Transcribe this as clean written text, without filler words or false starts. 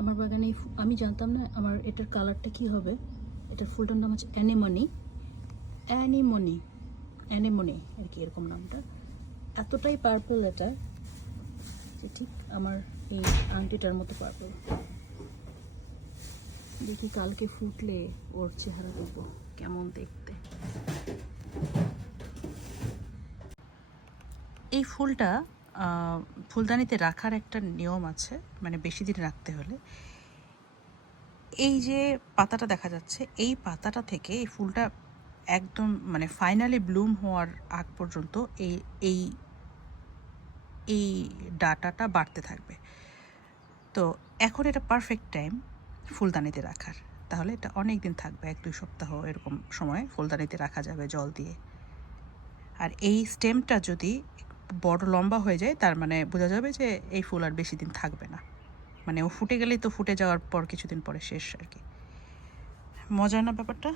আমার বাগানে আমি জানতাম না আমার এটার কালারটা কি হবে। এটার ফুলটার নাম হচ্ছে অ্যানেমনি অ্যানিমনি অ্যানেমনি আর কি, এরকম নামটা। এতটাই পার্পল এটা যে ঠিক আমার এই আংটিটার মতো পার্পল। দেখি কালকে ফুটলে ওর চেহারা দেখবো কেমন দেখতে। এই ফুলটা ফুলদানিতে রাখার একটা নিয়ম আছে, মানে বেশি দিন রাখতে হলে। এই যে পাতাটা দেখা যাচ্ছে, এই পাতাটা থেকে এই ফুলটা একদম মানে ফাইনালি ব্লুম হওয়ার আগ পর্যন্ত এই এই এই ডাটাটা বাড়তে থাকবে। তো এখন এটা পারফেক্ট টাইম ফুলদানিতে রাখার। তাহলে এটা অনেক দিন থাকবে, 1-2 সপ্তাহ এরকম সময় ফুলদানিতে রাখা যাবে জল দিয়ে। আর এই স্টেমটা যদি বড় লম্বা হয়ে যায়, তার মানে বোঝা যাবে যে এই ফুল আর বেশি দিন থাকবে না। মানে ও ফুটে গেলেই তো ফুটে যাওয়ার পর কিছুদিন পরে শেষ আর কি। মজা না ব্যাপারটা?